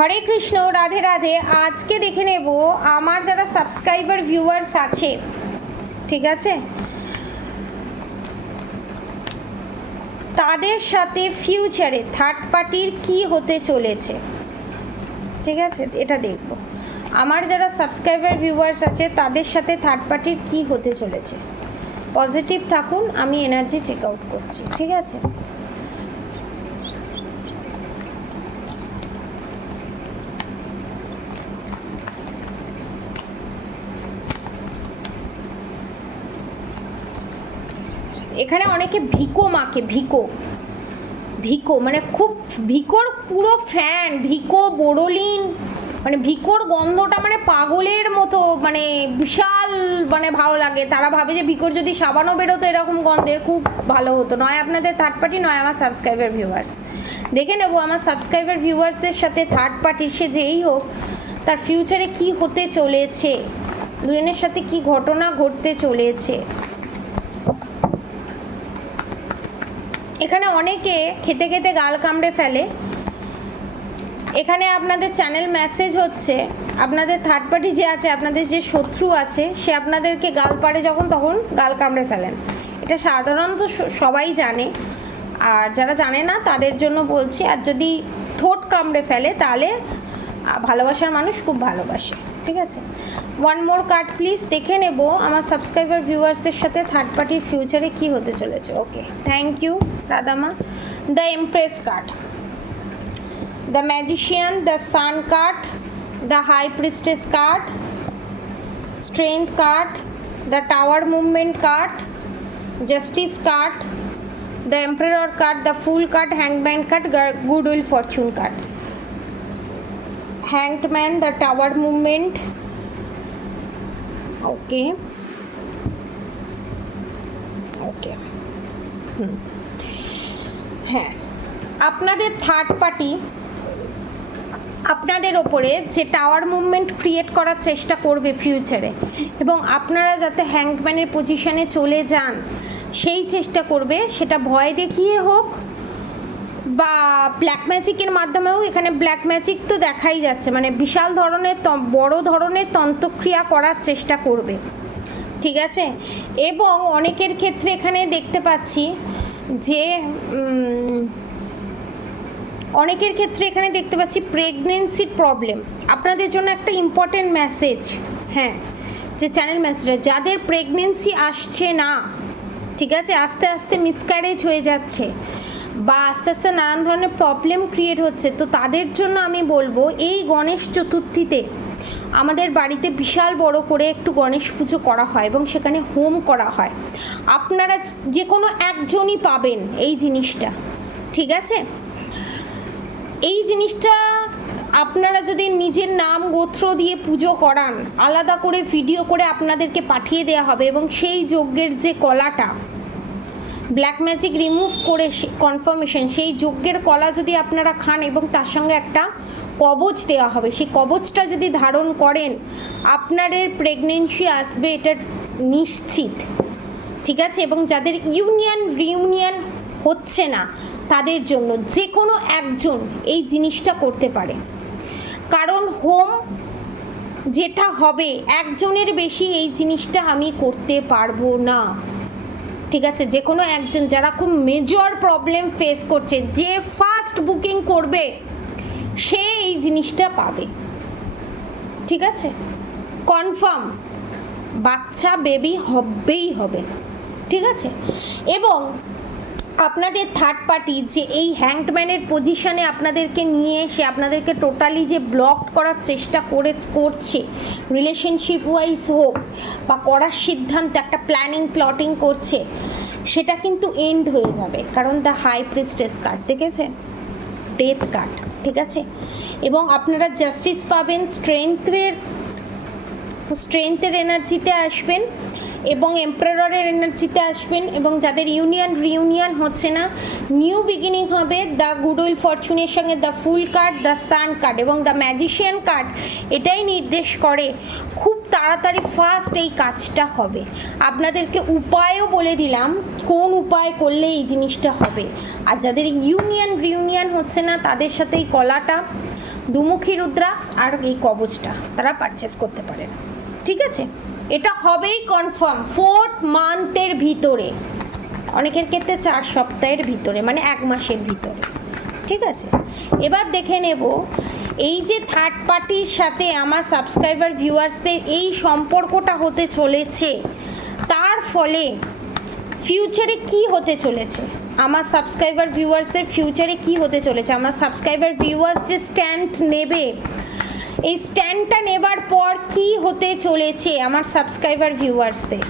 হরে কৃষ্ণ, রাধে রাধে। আজকে দেখে নেব আমার যারা সাবস্ক্রাইবার ভিউয়ার্স আছে, ঠিক আছে, তাদের সাথে ফিউচারে থার্ড পার্টির কি হতে চলেছে। ঠিক আছে, এটা দেখব। আমার যারা সাবস্ক্রাইবার ভিউয়ার্স আছে তাদের সাথে থার্ড পার্টির কি হতে চলেছে। পজিটিভ থাকুন, আমি এনার্জি চেক আউট করছি। ঠিক আছে, এখানে অনেকে ভিকো মাকে, ভিকো ভিকো মানে খুব ভিকোর পুরো ফ্যান, ভিকো বোরোলিন, মানে ভিকোর গন্ধটা মানে পাগলের মতো, মানে বিশাল মানে ভালো লাগে। তারা ভাবে যে ভিকোর যদি সাবানও বেরোতো এরকম গন্ধের, খুব ভালো হতো। নয় আপনাদের থার্ড পার্টি, নয় আমার সাবস্ক্রাইবার ভিউয়ার্স। দেখে নেব আমার সাবস্ক্রাইবার ভিউয়ার্সদের সাথে থার্ড পার্টি, সে যেই হোক, তার ফিউচারে কি হতে চলেছে, দুজনের সাথে কি ঘটনা ঘটতে চলেছে। এখানে অনেকে খেতে খেতে গাল কামড়ে ফেলে। এখানে আপনাদের চ্যানেল মেসেজ হচ্ছে, আপনাদের থার্ড পার্টি যে আছে, আপনাদের যে শত্রু আছে, সে আপনাদেরকে গাল পাড়ে যখন, তখন গাল কামড়ে ফেলেন। এটা সাধারণত সবাই জানে, আর যারা জানে না তাদের জন্য বলছি। আর যদি ঠোঁট কামড়ে ফেলে তাহলে ভালোবাসার মানুষ খুব ভালোবাসে। ঠিক আছে, ওয়ান মোর কার্ড প্লিজ। দেখে নেব আমার সাবস্ক্রাইবার ভিউয়ার্সদের সাথে থার্ড পার্টির ফিউচারে কি হতে চলেছে। Okay, thank you Radhama. The empress card, the magician, the sun card, the high priestess card, strength card, the tower movement card, justice card, the emperor card, the fool card, হ্যাংম্যান card, good will fortune card, hanged man, the tower movement. Okay, okay. হ্যাঁ, আপনাদের third party আপনাদের ওপরে যে tower movement create করার চেষ্টা করবে ফিউচারে, এবং আপনারা যাতে হ্যাংডম্যানের পজিশনে চলে যান সেই চেষ্টা করবে। সেটা ভয় দেখিয়ে হোক বা ব্ল্যাক ম্যাজিকের মাধ্যমেও। এখানে ব্ল্যাক ম্যাজিক তো দেখাই যাচ্ছে, মানে বিশাল ধরনের বড় ধরনের তন্ত্রক্রিয়া করার চেষ্টা করবে। ঠিক আছে, এবং অনেকের ক্ষেত্রে এখানে দেখতে পাচ্ছি যে প্রেগনেন্সির প্রবলেম। আপনাদের জন্য একটা ইম্পর্টেন্ট মেসেজ, হ্যাঁ, যে চ্যানেল মেসেজ, যাদের প্রেগনেন্সি আসছে না, ঠিক আছে, আস্তে আস্তে মিসক্যারেজ হয়ে যাচ্ছে বা আস্তে আস্তে নানান ধরনের প্রবলেম ক্রিয়েট হচ্ছে, তো তাদের জন্য আমি বলবো এই গণেশ চতুর্থীতে আমাদের বাড়িতে বিশাল বড় করে একটু গণেশ পুজো করা হয় এবং সেখানে হোম করা হয়। আপনারা যে কোনো একজনই পাবেন এই জিনিসটা। ঠিক আছে, এই জিনিসটা আপনারা যদি নিজের নাম গোত্র দিয়ে পুজো করান, আলাদা করে ভিডিও করে আপনাদেরকে পাঠিয়ে দেওয়া হবে, এবং সেই যজ্ঞের যে কলাটা ব্ল্যাক ম্যাজিক রিমুভ করে কনফার্মেশন, সেই যজ্ঞের কলা যদি আপনারা খান এবং তার সঙ্গে একটা কবচ দেওয়া হবে, সেই কবচটা যদি ধারণ করেন, আপনাদের প্রেগনেন্সি আসবে, এটা নিশ্চিত। ঠিক আছে, এবং যাদের রিউনিয়ন হচ্ছে না তাদের জন্য যে কোনো একজন এই জিনিসটা করতে পারে, কারণ হোম যেটা হবে একজনের বেশি এই জিনিসটা আমি করতে পারবো না। ঠিক আছে, যে কোনো একজন যারা খুব মেজর প্রবলেম ফেস করছে, যে ফার্স্ট বুকিং করবে সে এই জিনিসটা পাবে। ঠিক আছে, কনফার্ম বাচ্চা বেবি হবেই হবে। ঠিক আছে, এবং আপনাদের থার্ড পার্টি যে এই হ্যাংডম্যানের পজিশানে আপনাদেরকে নিয়ে এসে আপনাদেরকে টোটালি যে ব্লক করার চেষ্টা করছে, রিলেশনশিপ ওয়াইজ হোক বা করার সিদ্ধান্ত, একটা প্ল্যাটিং করছে, সেটা কিন্তু এন্ড হয়ে যাবে। কারণ দ্য হাই প্রিস্টেস কার্ড দেখেছেন, ডেথ কার্ড। ঠিক আছে, এবং আপনারা জাস্টিস পাবেন, স্ট্রেংথের এনার্জিতে আসবেন এবং এম্পারারের এনার্জিতে আসবেন, এবং যাদের রিউনিয়ন হচ্ছে না, নিউ বিগিনিং হবে। দ্য গুড উইল ফরচুনের সঙ্গে the fool card, the sun card এবং দ্য ম্যাজিশিয়ান কার্ড এটাই নির্দেশ করে খুব তাড়াতাড়ি ফাস্ট এই কাজটা হবে। আপনাদেরকে উপায়ও বলে দিলাম কোন উপায় করলে এই জিনিসটা হবে। আর যাদের ইউনিয়ন রিউনিয়ন হচ্ছে না তাদের সাথে এই কলাটা, দুমুখী রুদ্রাক্ষ আর এই কবচটা তারা পারচেস করতে পারেন। ঠিক আছে, এটা হবেই কনফার্ম 4th মান্থের ভিতরে, অনেকের ক্ষেত্রে 4 সপ্তাহের ভিতরে, মানে 1 মাসের ভিতরে। ঠিক আছে, এবার দেখে নেব এই যে থার্ড পার্টির সাথে আমার সাবস্ক্রাইবার ভিউয়ার্সদের এই সম্পর্কটা হতে চলেছে, তার ফলে ফিউচারে কি হতে চলেছে, আমার সাবস্ক্রাইবার ভিউয়ার্সদের ফিউচারে কি হতে চলেছে, আমার সাবস্ক্রাইবার ভিউয়ার্স যে স্ট্যান্ড নেবে, এই স্ট্যান্ডটা নেবার পর কি হতে চলেছে আমার সাবস্ক্রাইবার ভিউয়ার্সদের,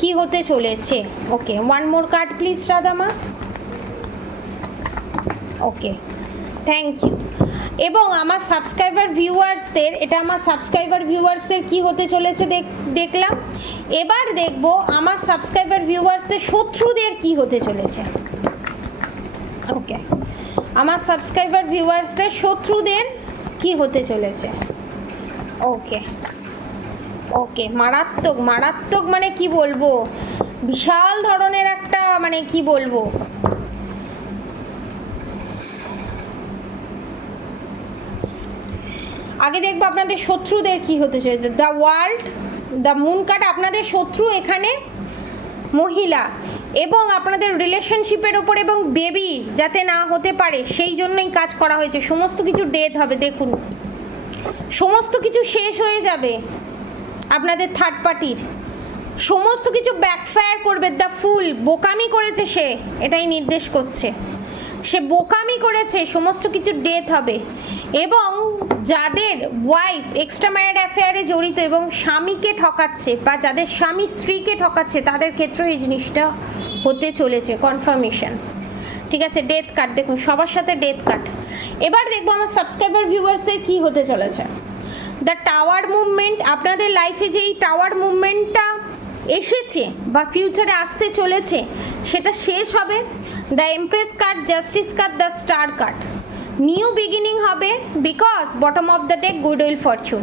কি হতে চলেছে। Okay, one more card please Radhama. Okay, thank you. এবং আমার সাবস্ক্রাইবার ভিউয়ার্সদের, এটা আমার সাবস্ক্রাইবার ভিউয়ার্সদের কি হতে চলেছে দেখলাম। এবার দেখব আমার সাবস্ক্রাইবার ভিউয়ার্সদের শত্রুদের কি হতে চলেছে। ওকে, আমার সাবস্ক্রাইবার ভিউয়ার্সদের শত্রুদের কি হতে চলেছে। ওকে ওকে, মারাত্মক মারাত্মক, মানে কি বলবো, বিশাল ধরনের একটা, মানে কি বলবো, আগে দেখবো আপনাদের শত্রুদের কি হতে চলেছে। The world, the moon card, আপনাদের শত্রু এখানে মহিলা, এবং আপনাদের রিলেশনশিপের ওপর এবং বেবি যাতে না হতে পারে সেই জন্যই কাজ করা হয়েছে। সমস্ত কিছু ডেথ হবে, দেখুন সমস্ত কিছু শেষ হয়ে যাবে আপনাদের থার্ড পার্টির, সমস্ত কিছু ব্যাকফায়ার করবে। দ্য ফুল, বোকামি করেছে সে, এটাই নির্দেশ করছে, সে বোকামি করেছে, সমস্ত কিছু ডেথ হবে। এবং যাদের ওয়াইফ এক্সট্রা ম্যারিড অ্যাফেয়ারে জড়িত এবং স্বামীকে ঠকাচ্ছে, বা যাদের স্বামী স্ত্রীকে ঠকাচ্ছে, তাদের ক্ষেত্রে এই জিনিসটা হতে চলেছে, কনফার্মেশন। ঠিক আছে, ডেথ কার্ড দেখুন, সবার সাথে ডেথ কার্ড। এবার দেখবো আমার সাবস্ক্রাইবার ভিউয়ার্সের কি হতে চলেছে। দ্য টাওয়ার মুভমেন্ট, আপনাদের লাইফে যে এই টাওয়ার মুভমেন্টটা এসেছে বা ফিউচারে আসতে চলেছে সেটা শেষ হবে। The empress card, justice card, the star card, new beginning হবে, because bottom of the deck goodwill fortune,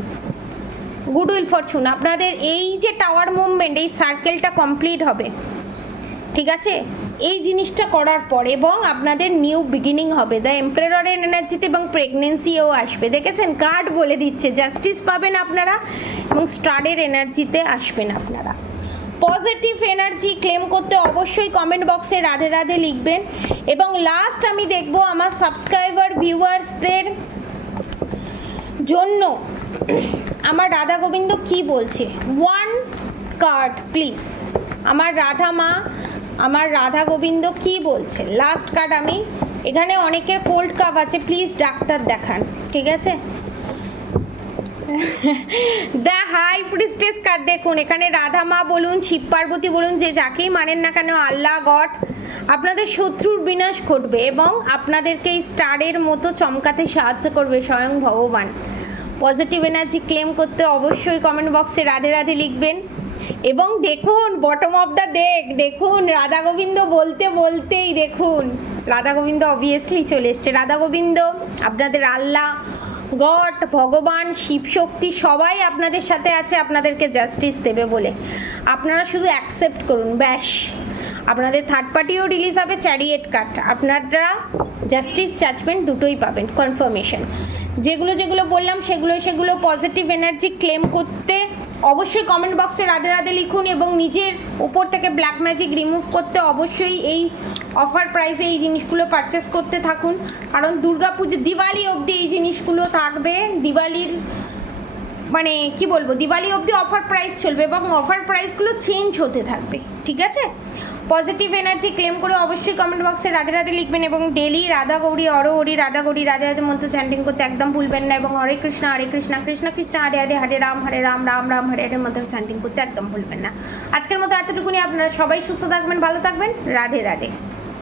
goodwill fortune. আপনাদের এই যে টাওয়ার মুভমেন্ট, এই সার্কেলটা কমপ্লিট হবে। ঠিক আছে, এই জিনিসটা করার পর, এবং আপনাদের নিউ বিগিনিং হবে। দ্য এম্পারারের এনার্জিতে এবং প্রেগনেন্সিও আসবে, দেখেছেন কার্ড বলে দিচ্ছে, জাস্টিস পাবেন আপনারা এবং স্টারের এনার্জিতে আসবেন আপনারা। পজিটিভ এনার্জি ক্লেম করতে অবশ্যই কমেন্ট বক্সে রাধে রাধে লিখবেন। এবং লাস্ট আমি দেখব আমার সাবস্ক্রাইবার ভিউয়ার্সদের জন্য আমার রাধা গোবিন্দ কি বলছে। ওয়ান কার্ড প্লিজ, আমার রাধা মা, আমার রাধা গোবিন্দ কি বলছে। লাস্ট কার্ড আমি, এখানে অনেকের কোল্ড কাপ আছে, প্লিজ ডাক্তার দেখান। ঠিক আছে, দ্য হাই প্রিস্টেস কার্ড দেখুন, এখানে রাধা মা বলুন, শিব পার্বতী বলুন, যে যাকেই মানেন না কেন, আল্লাহ গড, আপনাদের শত্রুর বিনাশ ঘটবে এবং আপনাদেরকে এই স্টারের মতো চমকাতে সাহায্য করবে স্বয়ং ভগবান। পজিটিভ এনার্জি ক্লেম করতে অবশ্যই কমেন্ট বক্সে রাধে রাধে লিখবেন। এবং দেখুন বটম অফ দ্য ডেক, দেখুন রাধা গোবিন্দ বলতে বলতেই দেখুন রাধা গোবিন্দ অবভিয়াসলি চলে এসছে। রাধা গোবিন্দ, আপনাদের আল্লাহ গড, ভগবান, শিব শক্তি সবাই আপনাদের সাথে আছে, আপনাদেরকে জাস্টিস দেবে বলে। আপনারা শুধু অ্যাকসেপ্ট করুন, ব্যাস। আপনাদের থার্ড পার্টিও রিলিজ হবে, চ্যারিয়েট কার্ড, আপনারা জাস্টিস জাজমেন্ট দুটোই পাবেন, কনফার্মেশন। যেগুলো যেগুলো বললাম সেগুলো পজিটিভ এনার্জি ক্লেম করতে অবশ্যই কমেন্ট বক্সে রাধে রাধে লিখুন। এবং নিজের উপর থেকে ব্ল্যাক ম্যাজিক রিমুভ করতে অবশ্যই এই অফার প্রাইসে এই জিনিসগুলো পারচেস করতে থাকুন, কারণ দুর্গাপুজো, দিওয়ালি অবধি এই জিনিসগুলো থাকবে। দিওয়ালির, মানে কি বলবো, দিওয়ালি অবধি অফার প্রাইস চলবে এবং অফার প্রাইসগুলো চেঞ্জ হতে থাকবে। ঠিক আছে, পজিটিভ এনার্জি ক্লেম করে অবশ্যই কমেন্ট বক্সে রাধে রাধে লিখবেন। এবং ডেলি রাধা গৌরী অর হরি রাধা গৌরী রাধে রাধে মন্ত্র চ্যান্টিং করতে একদম ভুলবেন না। এবং হরে কৃষ্ণ কৃষ্ণ কৃষ্ণ হরে হরে, হরে রাম রাম রাম হরে হরে মন্ত্র চ্যান্টিং করতে একদম ভুলবেন না। আজকের মতো এতটুকুনি, আপনারা সবাই সুস্থ থাকবেন, ভালো থাকবেন, রাধে রাধে।